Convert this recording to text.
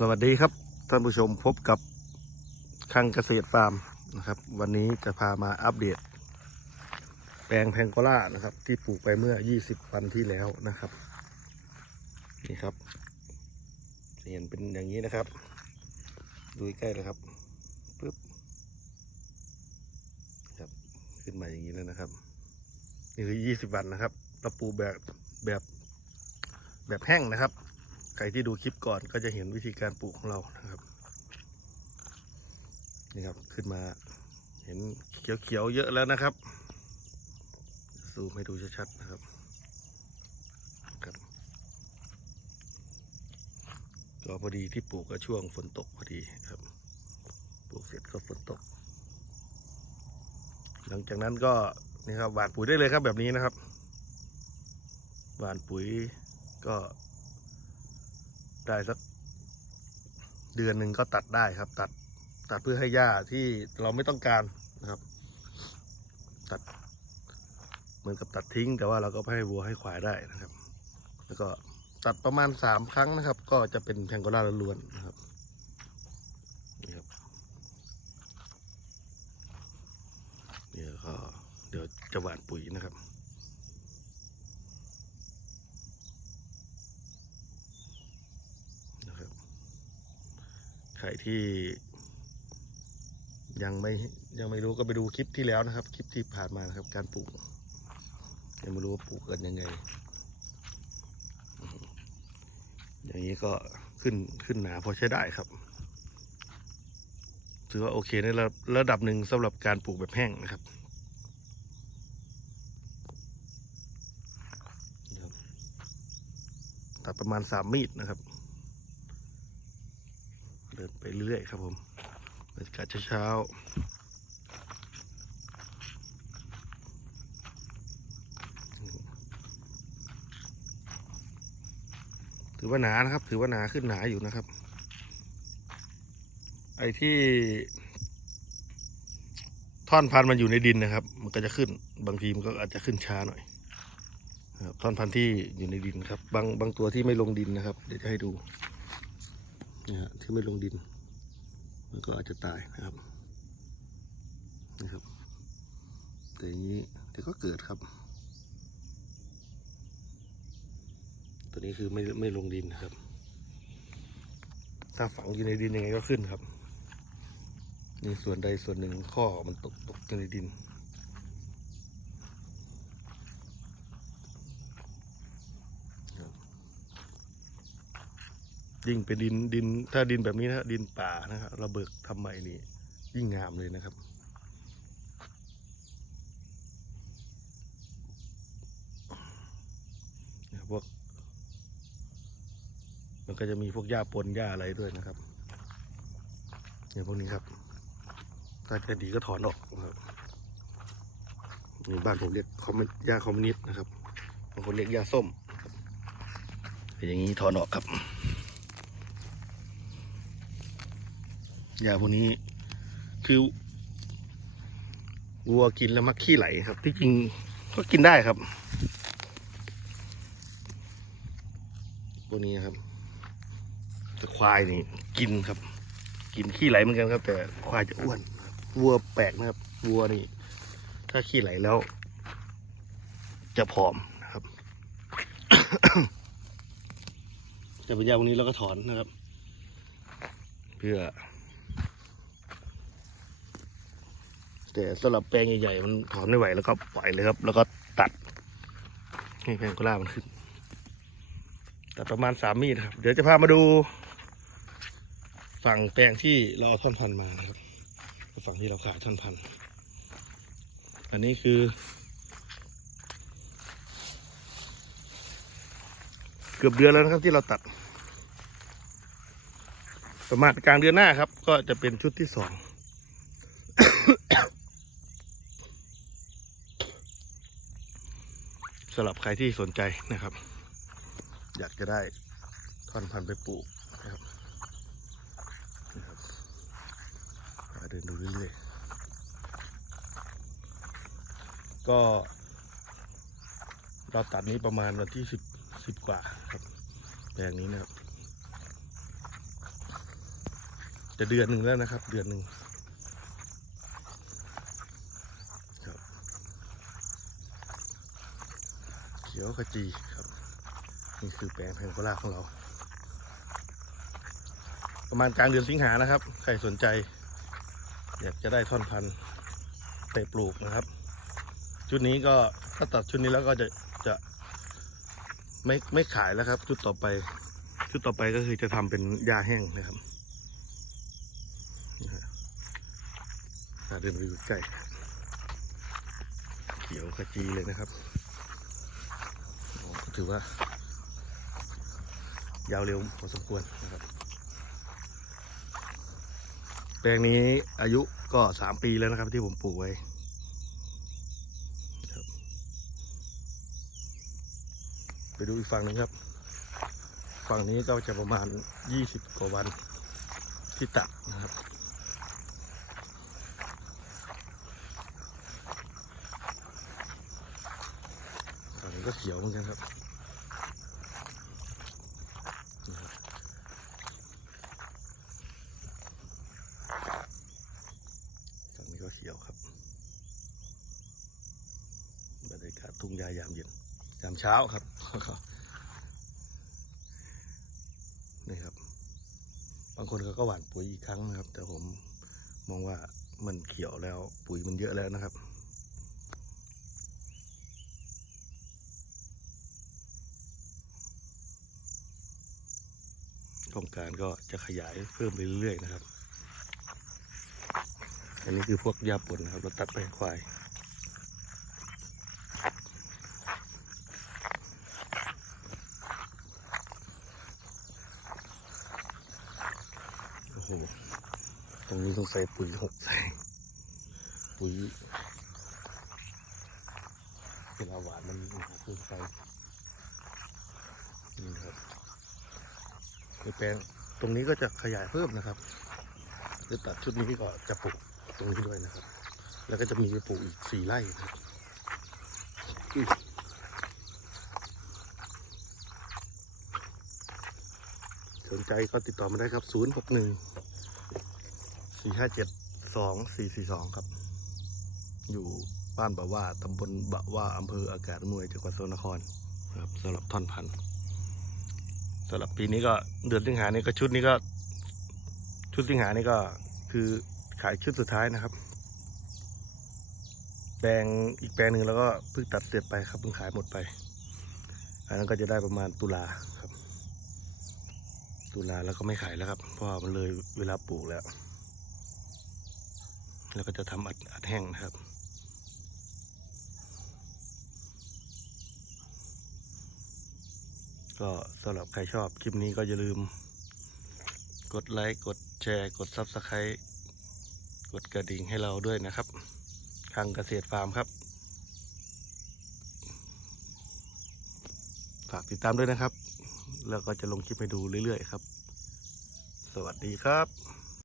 สวัสดีครับท่านผู้ชมพบกับคังเกษตรฟาร์มนะครับ วันนี้จะพามาอัปเดต แปลงแพงโกล่านะครับ ที่ปลูกไปเมื่อ 20 วันที่แล้วนะครับ นี่ครับเห็นเป็นอย่างนี้นะครับ ดูใกล้เลยครับปึ๊บครับขึ้นมาอย่างนี้แล้วนะครับ นี่คือ 20 วันนะครับเราปลูกแบบแบบแบบแห้งนะครับ ใครที่ดูคลิปก่อนก็จะเห็นวิธีการปลูกของเรานะครับ นี่ครับขึ้นมาเห็นเขียวๆเยอะแล้วนะครับซูมให้ดูชัดๆนะครับครับก็พอดีที่ปลูกก็ช่วงฝนตกพอดีครับ ปลูกเสร็จก็ฝนตก หลังจากนั้นก็นี่ครับหว่านปุ๋ยได้เลยครับแบบนี้นะครับ หว่านปุ๋ยก็ ได้สักเดือนหนึ่งก็ตัดได้ครับ ตัดตัดเพื่อให้หญ้าที่เราไม่ต้องการนะครับ ตัด เหมือนกับตัดทิ้ง แต่ว่าเราก็ให้วัวให้ควายได้นะครับ แล้วก็ตัดประมาณสามครั้งนะครับ ก็จะเป็นแพงโกล่าล้วนๆนะครับนี่ครับเดี๋ยวก็เดี๋ยวจะหว่านปุ๋ยนะครับ รที่ ยังไม่ยังไม่รู้ก็ไปดูคลิปที่แล้วนะครับ คลิปที่ผ่านมานะครับ การปลูกยังไม่รู้ว่าปลูกกันยังไง อย่างนี้ก็ขึ้นขึ้นหนาพอใช้ได้ครับถือว่าโอเคในระระดับหนึ่งสำหรับการปลูกแบบแห้งนะครับนี่ครับตัดประมาณสามมีดนะครับ เดินไปเรื่อยครับผมบรรยากาศเช้าถือว่าหนานะครับ ถือว่าหนาขึ้นหนาอยู่นะครับ ไอ้ที่ ท่อนพันธุ์มันอยู่ในดินนะครับ มันก็จะขึ้น บางทีมันก็อาจจะขึ้นช้าหน่อยครับท่อนพันธุ์ที่อยู่ในดินครับ บางบางตัวที่ไม่ลงดินนะครับ เดี๋ยวจะให้ดู นะฮะที่ไม่ลงดิน มันก็อาจจะตายนะครับนะครับ แต่อย่างนี้เดี๋ยวก็เกิดครับ ตัวนี้คือไม่ไม่ลงดินนะครับ ถ้าฝังอยู่ในดินยังไงก็ขึ้นครับ นี่ส่วนใดส่วนหนึ่งข้อมันตกตกอยู่ในดิน ยิ่งเป็นดินดิน ถ้าดินแบบนี้นะดินป่านะครับระเบิกทำใหม่นี่ยิ่งงามเลยนะครับพวก มันก็จะมีพวกหญ้าปนหญ้าอะไรด้วยนะครับเนี่ยพวกนี้ครับ ถ้าจะดีก็ถอนออกนะครับนี่บ้านผมเรียกคอมมิหญ้าคอมมิวนิสต์นะครับบางคนเรียกหญ้าส้มเป็นอย่างนี้ถอนออกครับ ยาพวกนี้ คือวัวกินแล้วมักขี้ไหลครับ ที่จริงก็กินได้ครับพวกนี้ครับแต่ควายนี่กินครับ กินขี้ไหลเหมือนกันครับ แต่ควายจะอ้วนวัวแปลกนะครับวัวนี่ถ้าขี้ไหลแล้ว จะผอมนะครับ แต่ปัญญาพวกนี้เราก็ถอนนะครับ เพื่อ แต่สำหรับแปลงใหญ่ๆมันถอนไม่ไหวแล้วก็ปล่อยเลยครับ แล้วก็ตัดให้แพงโกล่ามันขึ้นตัดประมาณสามมีดครับ เดี๋ยวจะพามาดู ฝั่งแปลงที่เราเอาท่อนพันมานะครับฝั่งที่เราขายท่อนพันอันนี้คือ เกือบเดือนแล้วนะครับที่เราตัด ประมาณกลางเดือนหน้าครับ ก็จะเป็นชุดที่สอง สำหรับใครที่สนใจนะครับ อยากจะได้ท่อนพันธุ์ไปปลูกนะครับมาเดินดูเรื่อยๆ ก็เราตัดนี้ประมาณวันที่สิบสิบกว่าครับแปลงนี้นะครับ จะเดือนหนึ่งแล้วนะครับ เดือนหนึ่งครับ เขียวขจีครับ นี่คือแปลงแพงโกลาของเรา ประมาณกลางเดือนสิงหานะครับ ใครสนใจ อยากจะได้ท่อนพันธุ์ไปปลูกนะครับ ชุดนี้ก็ถ้าตัดชุดนี้แล้วก็จะจะไม่ไม่ขายแล้วครับ ชุดต่อไป ชุดต่อไปก็คือจะทำเป็นหญ้าแห้งนะครับเดินไปดูใกล้เขียวขจีเลยนะครับ ถือว่า ยาวเร็วพอสมควรนะครับ แปลงนี้อายุก็สามปีแล้วนะครับที่ผมปลูกไว้ไปดูอีกฝั่งหนึงครับ ฝั่งนี้ก็จะประมาณยี่สิบกว่าวันที่ตัดนะครับ ฝั่งนี้ก็เขียวเหมือนกันครับนี่ครับ ฝั่งนี้ก็เขียวครับ บรรยากาศทุ่งหญ้ายามเย็นยามเช้าครับนี่ครับ บางคนเขาก็หว่านปุ๋ยอีกครั้งนะครับ แต่ผมมองว่ามันเขียวแล้วปุ๋ยมันเยอะแล้วนะครับโครงการก็จะขยายเพิ่มไปเรื่อยๆนะครับ อันนี้คือพวกหญ้าป่นนะครับ เราตัดไปควาย โอ้โห ตรงนี้ต้องใส่ปุ๋ยหกใส่ปุ๋ยเวลาหวานมันหนาเกินไปนี่ครับในแปลงตรงนี้ก็จะขยายเพิ่มนะครับหรือตัดชุดนี้ก็จะปลูกตรงนี้ด้วยนะครับ แล้วก็จะมีไปปลูกอีกสี่ไร่ครับสนใจก็ติดต่อมาได้ครับ 0 6 1 4 5 7 2 4 4 2ครับ อยู่บ้านบะว่าตำบลบะว่าอำเภออากาศอำนวยจังหวัดสกลนครครับสำหรับท่อนพันธุ์สำหรับปีนี้ก็เดือนสิงหานี่ก็ชุดนี้ก็ ชุดสิงหานี่ก็คือขายชุดสุดท้ายนะครับ แปลงอีกแปลงหนึ่งแล้วก็เพิ่งตัดเสร็จไปครับเพิ่งขายหมดไป อันนั้นก็จะได้ประมาณตุลาครับ ตุลาแล้วก็ไม่ขายแล้วครับ เพราะมันเลยเวลาปลูกแล้ว แล้วก็จะทำอัดอัดแห้งนะครับ ก็สำหรับใครชอบคลิปนี้ก็อย่าลืม กดไลค์ กดแชร์ กด Subscribe กดกระดิ่งให้เราด้วยนะครับ ทางเกษตรฟาร์มครับ ฝากติดตามด้วยนะครับ แล้วก็จะลงคลิปให้ดูเรื่อยๆครับ สวัสดีครับ